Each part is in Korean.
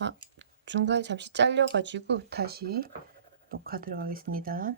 아, 중간에 잠시 잘려가지고 다시 녹화 들어가겠습니다.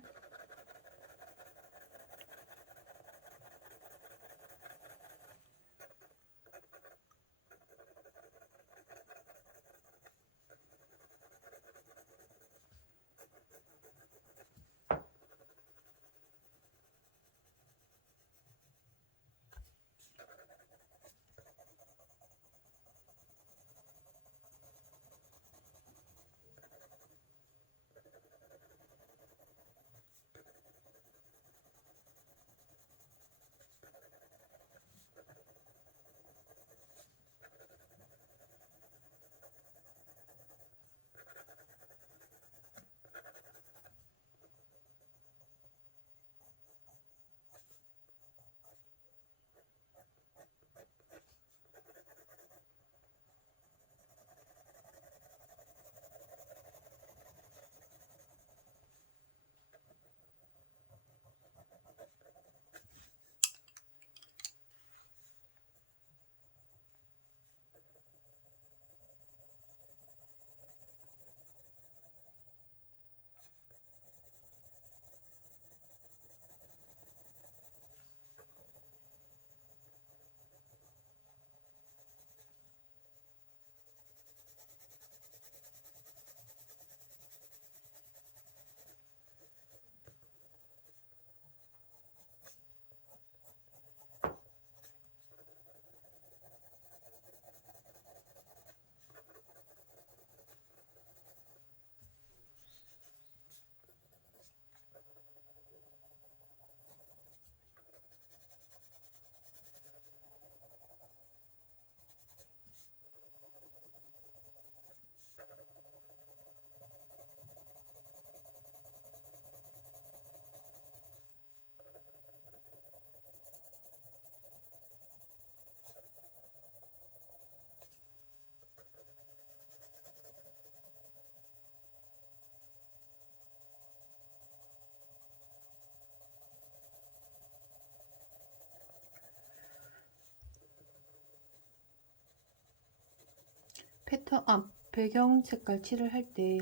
배경 색깔 칠을 할 때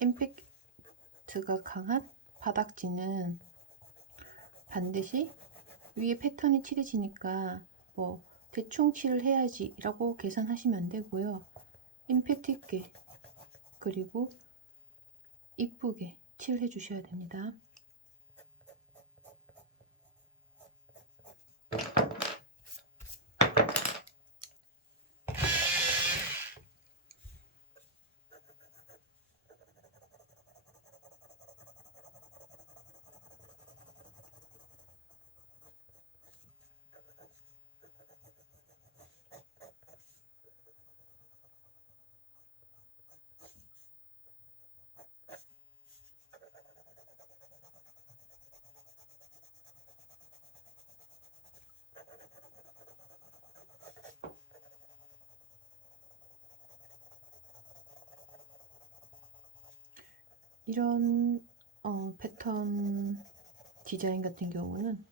임팩트가 강한 바닥지는 반드시 위에 패턴이 칠해지니까 뭐 대충 칠을 해야지 라고 계산하시면 안 되고요. 임팩트 있게 그리고 이쁘게 칠해 주셔야 됩니다. 이런 패턴 디자인 같은 경우는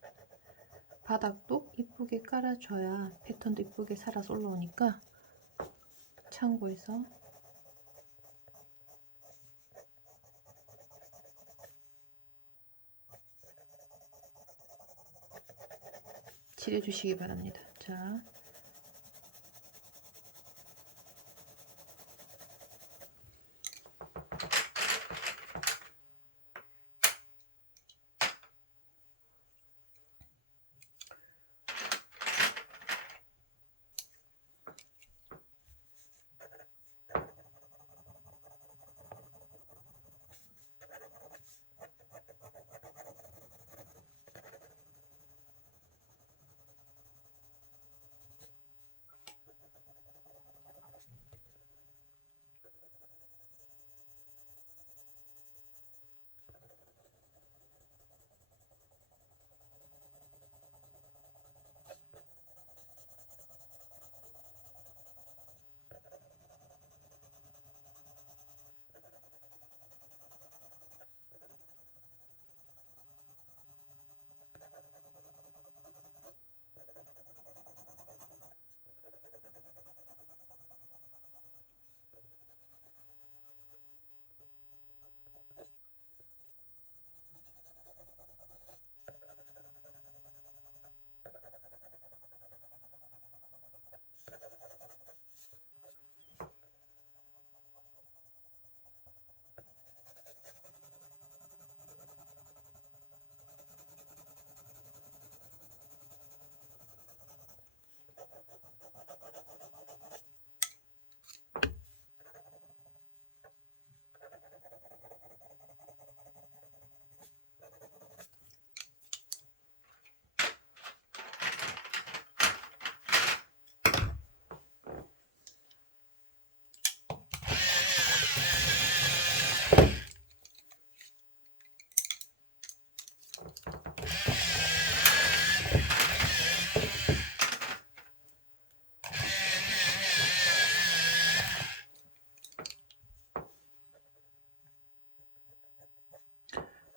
바닥도 이쁘게 깔아줘야 패턴도 이쁘게 살아서 올라오니까 참고해서 칠해 주시기 바랍니다. 자,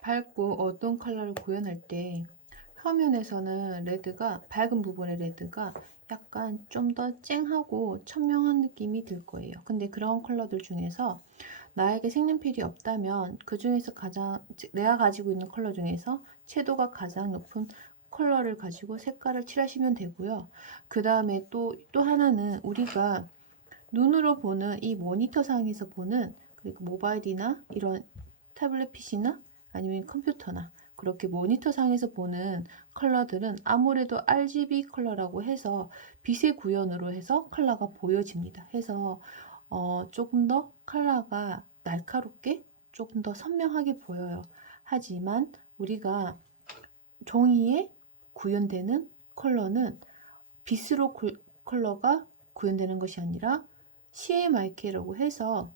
밝고 어두운 컬러를 구현할 때 화면에서는 레드가 밝은 부분의 레드가 약간 좀 더 쨍하고 선명한 느낌이 들 거예요. 근데 그런 컬러들 중에서 나에게 색연필이 없다면 그 중에서 가장 내가 가지고 있는 컬러 중에서 채도가 가장 높은 컬러를 가지고 색깔을 칠하시면 되고요. 그 다음에 또 하나는 우리가 눈으로 보는 이 모니터 상에서 보는, 그리고 모바일이나 이런 태블릿 PC나 아니면 컴퓨터나 그렇게 모니터 상에서 보는 컬러들은 아무래도 RGB 컬러라고 해서 빛의 구현으로 해서 컬러가 보여집니다. 해서 조금 더 컬러가 날카롭게 조금 더 선명하게 보여요. 하지만 우리가 종이에 구현되는 컬러는 빛으로 컬러가 구현되는 것이 아니라 CMYK라고 해서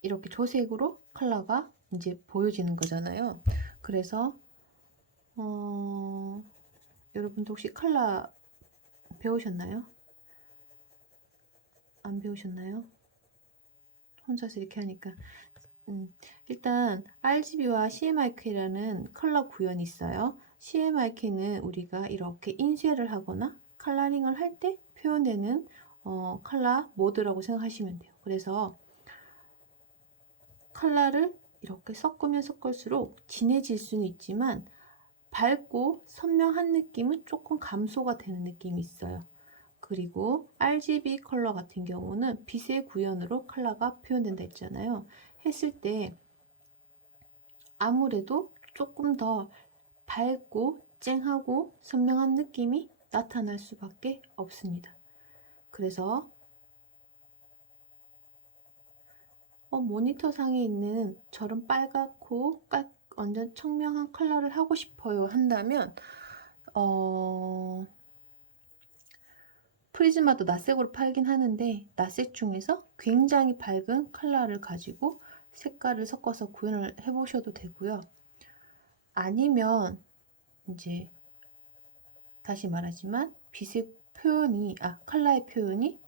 이렇게 조색으로 컬러가 이제 보여지는 거잖아요. 그래서 여러분도 혹시 컬러 배우셨나요? 안 배우셨나요? 혼자서 이렇게 하니까 일단 RGB와 CMYK라는 컬러 구현이 있어요. CMYK는 우리가 이렇게 인쇄를 하거나 컬러링을 할 때 표현되는 컬러 모드라고 생각하시면 돼요. 그래서 컬러를 이렇게 섞으면 섞을수록 진해질 수는 있지만 밝고 선명한 느낌은 조금 감소가 되는 느낌이 있어요. 그리고 RGB 컬러 같은 경우는 빛의 구현으로 컬러가 표현된다 했잖아요. 했을 때 아무래도 조금 더 밝고 쨍하고 선명한 느낌이 나타날 수밖에 없습니다. 그래서 모니터 상에 있는 저런 빨갛고 완전 청명한 컬러를 하고 싶어요 한다면 프리즈마도 낯색으로 팔긴 하는데 낯색 중에서 굉장히 밝은 컬러를 가지고 색깔을 섞어서 구현을 해보셔도 되고요. 아니면 이제 다시 말하지만 빛의 표현이 컬러의 표현이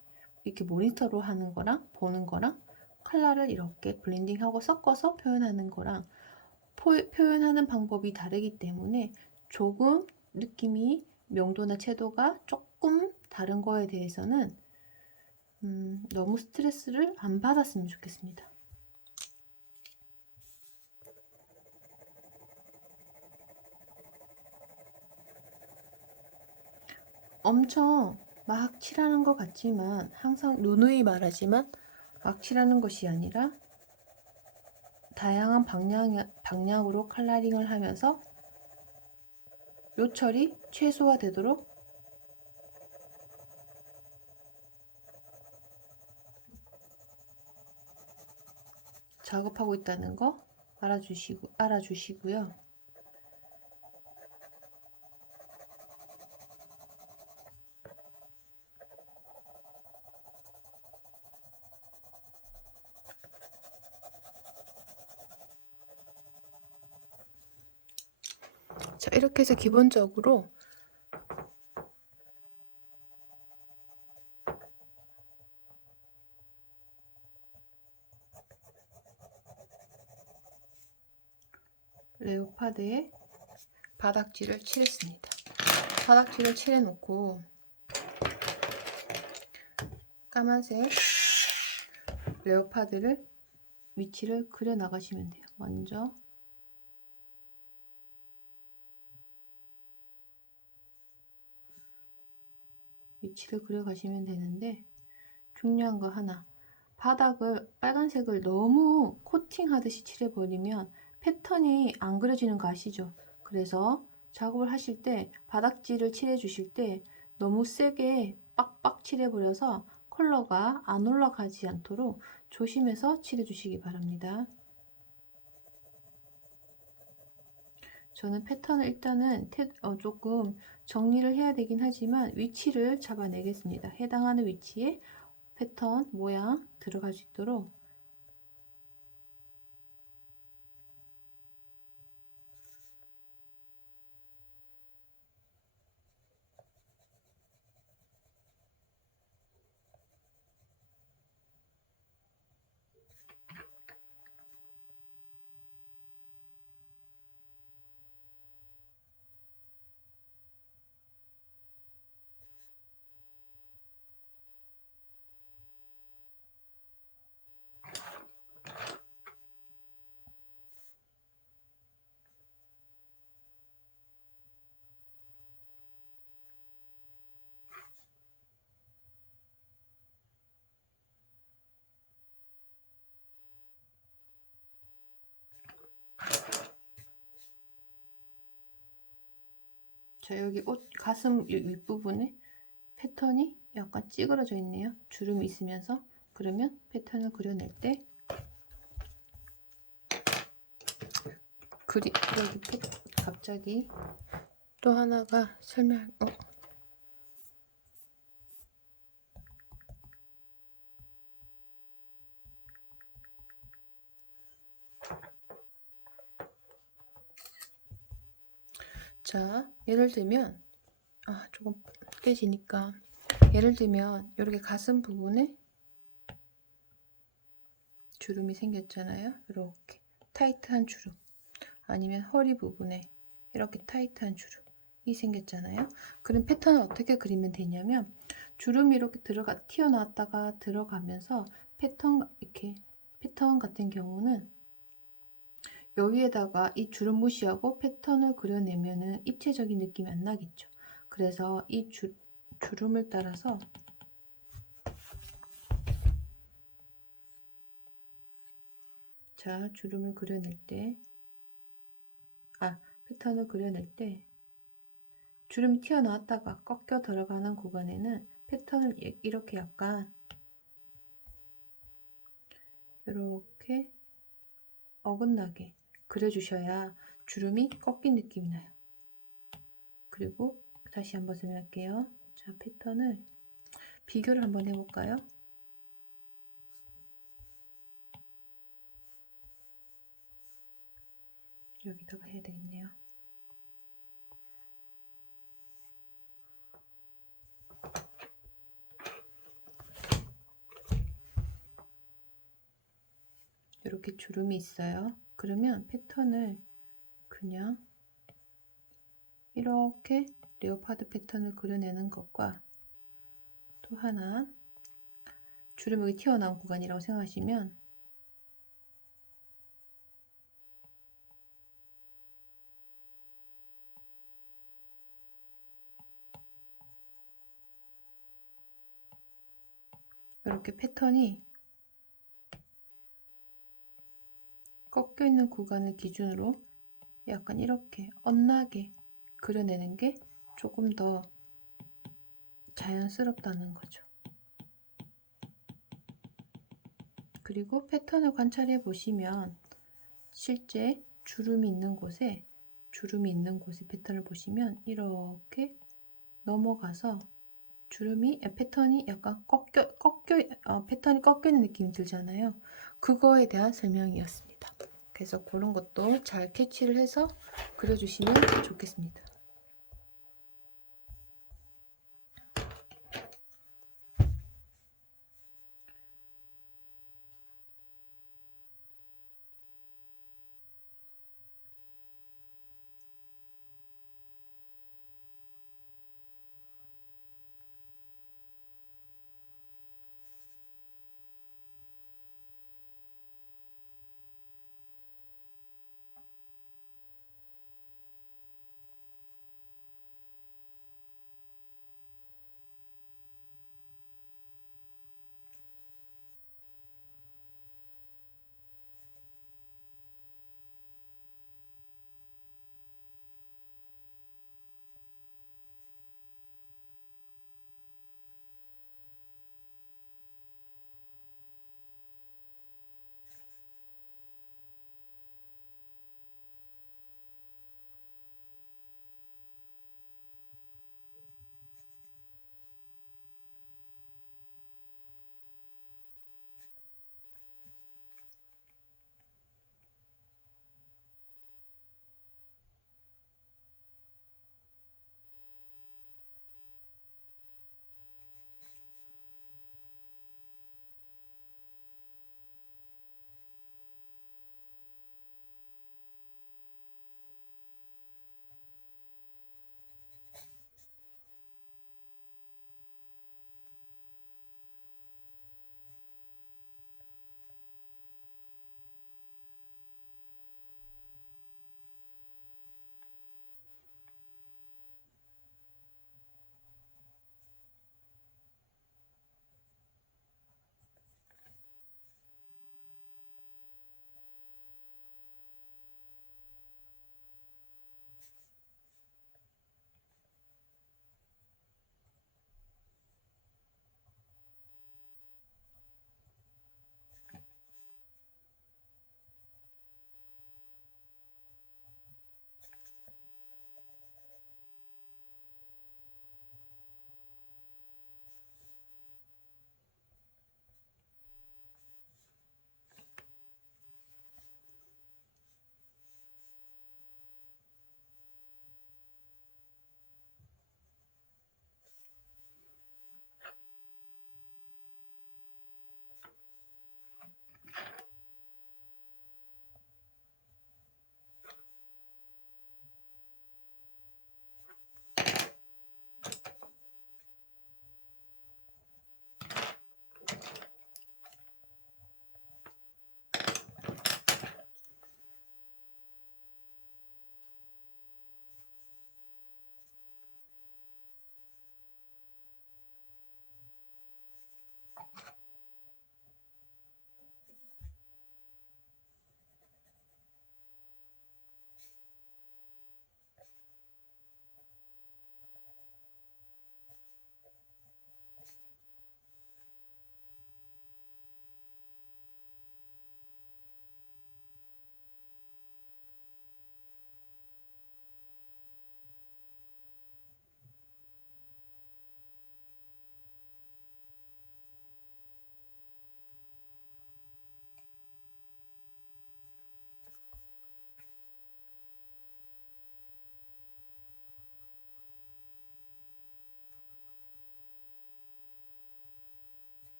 이렇게 모니터로 하는 거랑 보는 거랑 컬러를 이렇게 블렌딩하고 섞어서 표현하는 거랑 표현하는 방법이 다르기 때문에 조금 느낌이 명도나 채도가 조금 다른 거에 대해서는 너무 스트레스를 안 받았으면 좋겠습니다. 엄청 막 칠하는 것 같지만 항상 누누이 말하지만 막 칠하는 것이 아니라 다양한 방향으로 컬러링을 하면서 요철이 최소화되도록 작업하고 있다는 거 알아주시고요. 자, 이렇게 해서 기본적으로 레오파드의 바닥지를 칠했습니다. 바닥지를 칠해놓고 까만색 레오파드를 위치를 그려 나가시면 돼요. 먼저 위치를 그려 가시면 되는데 중요한 거 하나, 바닥을 빨간색을 너무 코팅하듯이 칠해버리면 패턴이 안 그려지는 거 아시죠? 그래서 작업을 하실 때 바닥지를 칠해 주실 때 너무 세게 빡빡 칠해버려서 컬러가 안 올라가지 않도록 조심해서 칠해 주시기 바랍니다. 저는 패턴을 일단은 조금 정리를 해야 되긴 하지만 위치를 잡아내겠습니다. 해당하는 위치에 패턴, 모양 들어갈 수 있도록 자, 여기 옷 가슴 윗부분에 패턴이 약간 찌그러져 있네요. 주름이 있으면서. 그러면 패턴을 그려낼 때 여기 갑자기 또 하나가 자, 예를 들면 조금 깨지니까 예를 들면 이렇게 가슴 부분에 주름이 생겼잖아요. 이렇게 타이트한 주름, 아니면 허리 부분에 이렇게 타이트한 주름이 생겼잖아요. 그럼 패턴을 어떻게 그리면 되냐면, 주름이 이렇게 튀어나왔다가 들어가면서 이렇게 패턴 같은 경우는 여기에다가 이 주름 무시하고 패턴을 그려내면은 입체적인 느낌이 안 나겠죠. 그래서 이 주름을 따라서 자, 주름을 그려낼 때 패턴을 그려낼 때 주름이 튀어나왔다가 꺾여 들어가는 구간에는 패턴을 이렇게 약간 이렇게 어긋나게 그려주셔야 주름이 꺾인 느낌이 나요. 그리고 다시 한번 설명할게요. 자, 패턴을 비교를 한번 해볼까요? 여기다가 해야 되겠네요. 이렇게 주름이 있어요. 그러면 패턴을 그냥 이렇게 레오파드 패턴을 그려내는 것과, 또 하나 주름이 튀어나온 구간이라고 생각하시면 이렇게 패턴이 꺾여 있는 구간을 기준으로 약간 이렇게 엇나게 그려내는 게 조금 더 자연스럽다는 거죠. 그리고 패턴을 관찰해 보시면 실제 주름이 있는 곳에 패턴을 보시면 이렇게 넘어가서 패턴이 약간 패턴이 꺾여 있는 느낌이 들잖아요. 그거에 대한 설명이었습니다. 그래서 그런 것도 잘 캐치를 해서 그려주시면 좋겠습니다.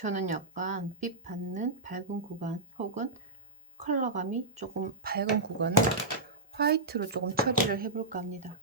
저는 약간 빛 받는 밝은 구간 혹은 컬러감이 조금 밝은 구간을 화이트로 조금 처리를 해볼까 합니다.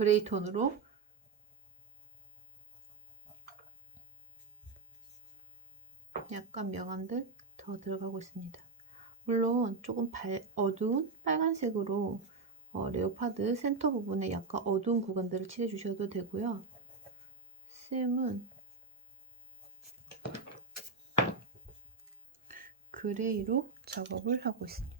그레이 톤으로 약간 명암들 더 들어가고 있습니다. 물론 조금 어두운 빨간색으로 레오파드 센터 부분에 약간 어두운 구간들을 칠해 주셔도 되고요. 쌤은 그레이로 작업을 하고 있습니다.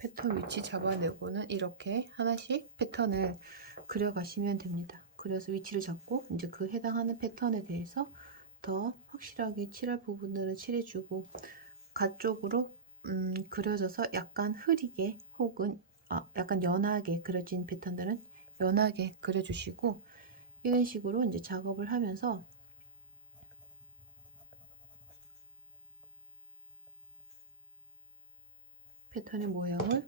패턴 위치 잡아내고는 이렇게 하나씩 패턴을 그려가시면 됩니다. 그려서 위치를 잡고 이제 그 해당하는 패턴에 대해서 더 확실하게 칠할 부분들을 칠해주고 가쪽으로 그려져서 약간 흐리게 혹은 약간 연하게 그려진 패턴들은 연하게 그려주시고 이런 식으로 이제 작업을 하면서 패턴의 모양을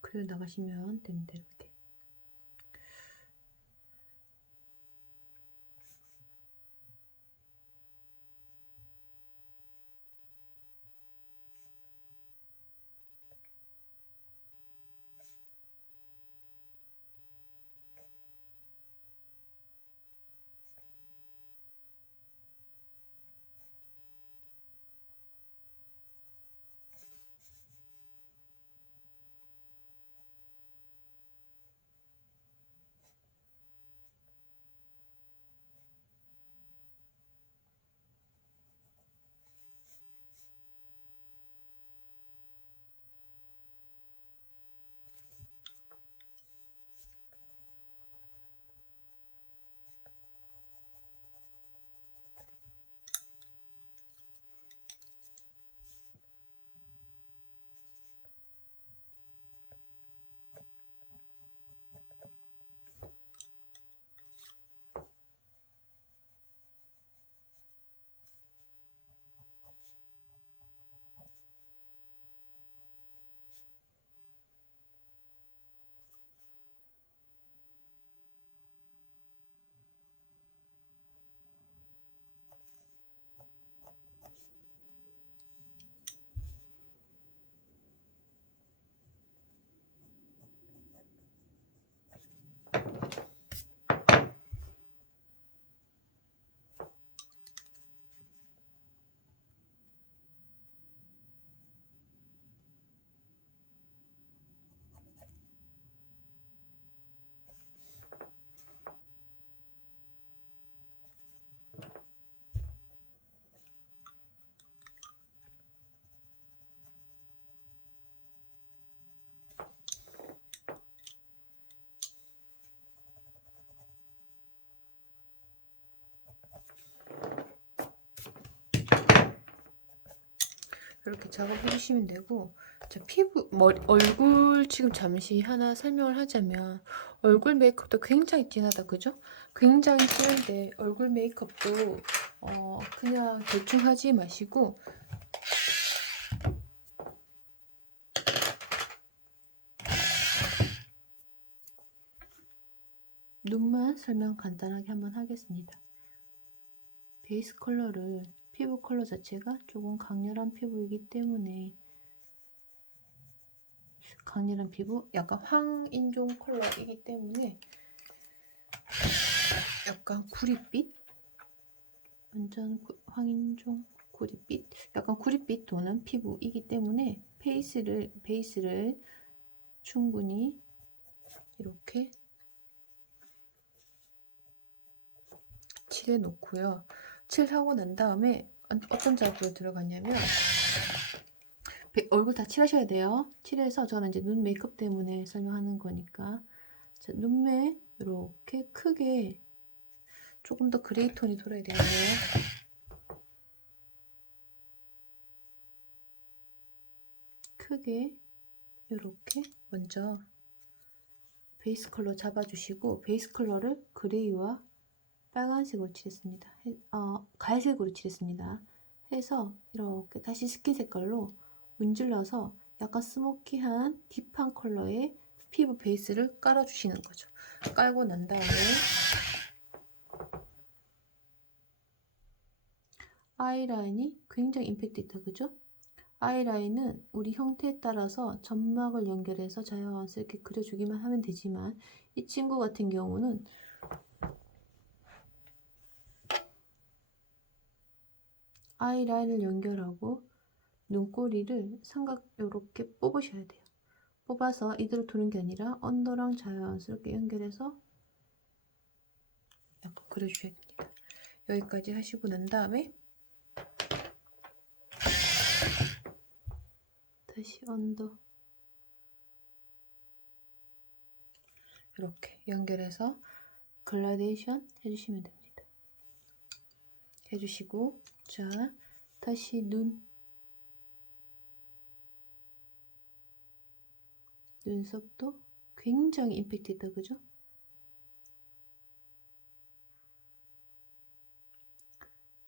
그려 나가시면 됩니다. 이렇게. 이렇게 작업해 주시면 되고 자, 피부, 머리, 얼굴 지금 잠시 하나 설명을 하자면 얼굴 메이크업도 굉장히 진하다 그죠? 굉장히 진한데 얼굴 메이크업도 그냥 대충 하지 마시고 눈만 설명 간단하게 한번 하겠습니다. 베이스 컬러를 피부 컬러 자체가 조금 강렬한 피부이기 때문에 강렬한 피부, 약간 황인종 컬러이기 때문에 약간 구릿빛? 완전 황인종 구릿빛? 약간 구릿빛 도는 피부이기 때문에 베이스를 충분히 이렇게 칠해 놓고요. 칠하고 난 다음에 어떤 작업으로 들어갔냐면 얼굴 다 칠하셔야 돼요. 칠해서 저는 이제 눈 메이크업 때문에 설명하는 거니까 자, 눈매 이렇게 크게 조금 더 그레이 톤이 돌아야 되겠네요. 크게 이렇게 먼저 베이스 컬러 잡아주시고 베이스 컬러를 그레이와 빨간색으로 칠했습니다. 갈색으로 칠했습니다. 해서 이렇게 다시 스킨 색깔로 문질러서 약간 스모키한 딥한 컬러의 피부 베이스를 깔아주시는 거죠. 깔고 난 다음에 아이라인이 굉장히 임팩트 있다, 그죠? 아이라인은 우리 형태에 따라서 점막을 연결해서 자연스럽게 그려주기만 하면 되지만 이 친구 같은 경우는 아이라인을 연결하고 눈꼬리를 삼각 이렇게 뽑으셔야 돼요. 뽑아서 이대로 두는 게 아니라 언더랑 자연스럽게 연결해서 약간 그려주셔야 됩니다. 여기까지 하시고 난 다음에 다시 언더 이렇게 연결해서 글라데이션 해주시면 됩니다. 해주시고 자 다시 눈썹도 굉장히 임팩트 있다, 그죠?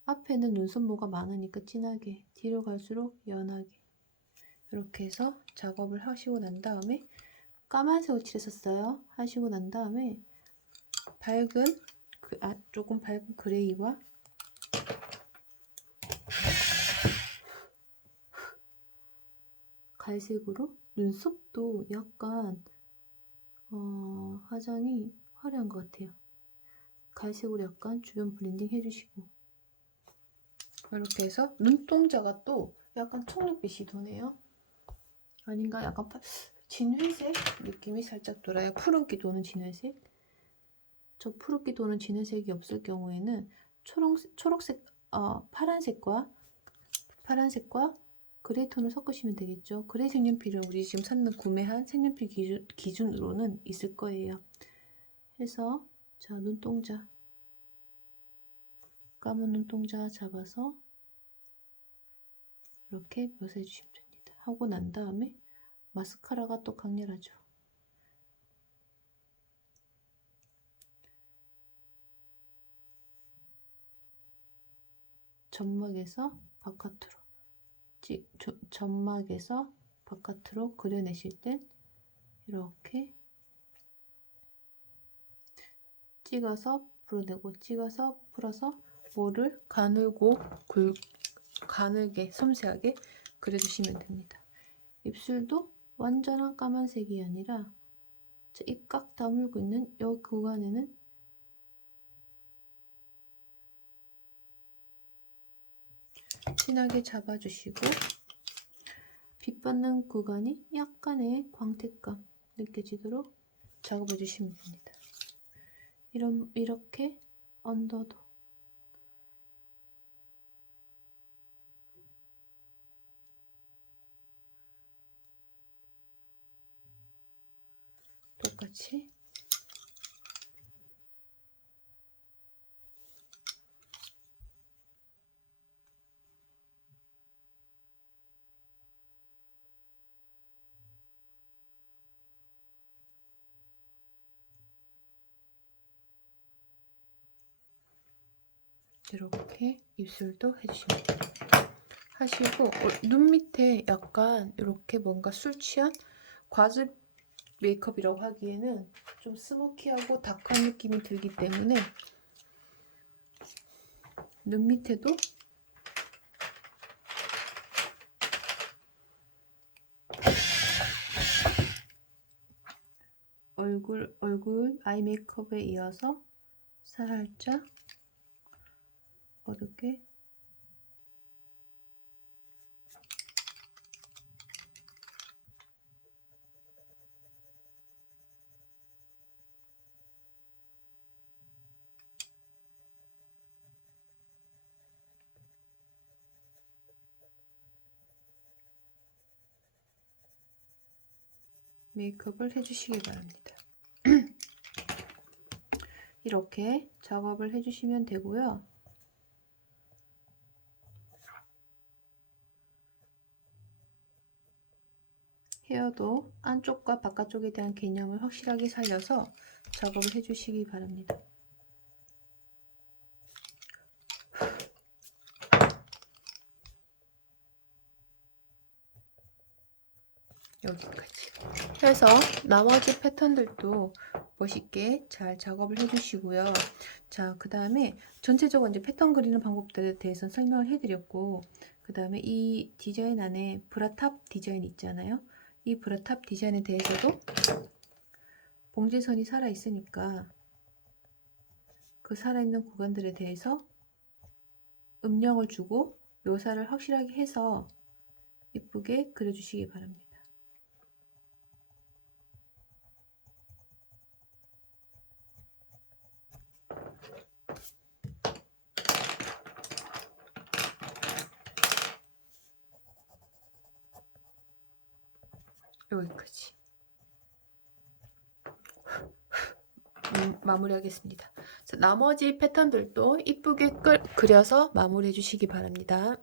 앞에는 눈썹모가 많으니까 진하게, 뒤로 갈수록 연하게 이렇게 해서 작업을 하시고 난 다음에 까만색으로 칠했었어요. 하시고 난 다음에 조금 밝은 그레이와 갈색으로 눈썹도 약간 화장이 화려한 것 같아요. 갈색으로 약간 주변 블렌딩 해주시고 이렇게 해서 눈동자가 또 약간 청록빛이 도네요. 아닌가? 약간 진회색 느낌이 살짝 돌아요. 푸른기 도는 진회색. 저 푸른기 도는 진회색이 없을 경우에는 초록색, 파란색과 그레이 톤을 섞으시면 되겠죠. 그레이 색연필은 우리 지금 구매한 색연필 기준으로는 있을 거예요. 해서 자 눈동자 까만 눈동자 잡아서 이렇게 묘사해 주시면 됩니다. 하고 난 다음에 마스카라가 또 강렬하죠. 점막에서 바깥으로 그려내실 땐 이렇게 찍어서 풀어내고 찍어서 풀어서 모를 가늘게 섬세하게 그려주시면 됩니다. 입술도 완전한 까만색이 아니라 입각 다물고 있는 이 구간에는 진하게 잡아주시고 빛받는 구간이 약간의 광택감 느껴지도록 작업해 주시면 됩니다. 이렇게 언더도 똑같이 이렇게 입술도 해주시면 됩니다. 하시고 눈 밑에 약간 이렇게 뭔가 술 취한 과즙 메이크업이라고 하기에는 좀 스모키하고 다크한 느낌이 들기 때문에 눈 밑에도 얼굴 아이 메이크업에 이어서 살짝 어둡게 메이크업을 해주시기 바랍니다. 이렇게 작업을 해주시면 되고요. 헤어도 안쪽과 바깥쪽에 대한 개념을 확실하게 살려서 작업을 해주시기 바랍니다. 여기까지 해서 나머지 패턴들도 멋있게 잘 작업을 해주시고요. 자, 그 다음에 전체적으로 이제 패턴 그리는 방법들에 대해서 설명을 해드렸고, 그 다음에 이 디자인 안에 브라탑 디자인 있잖아요. 이 브라탑 디자인에 대해서도 봉제선이 살아 있으니까 그 살아있는 구간들에 대해서 음영을 주고 묘사를 확실하게 해서 예쁘게 그려주시기 바랍니다. 여기까지 마무리하겠습니다. 나머지 패턴들도 이쁘게 그려서 마무리해 주시기 바랍니다.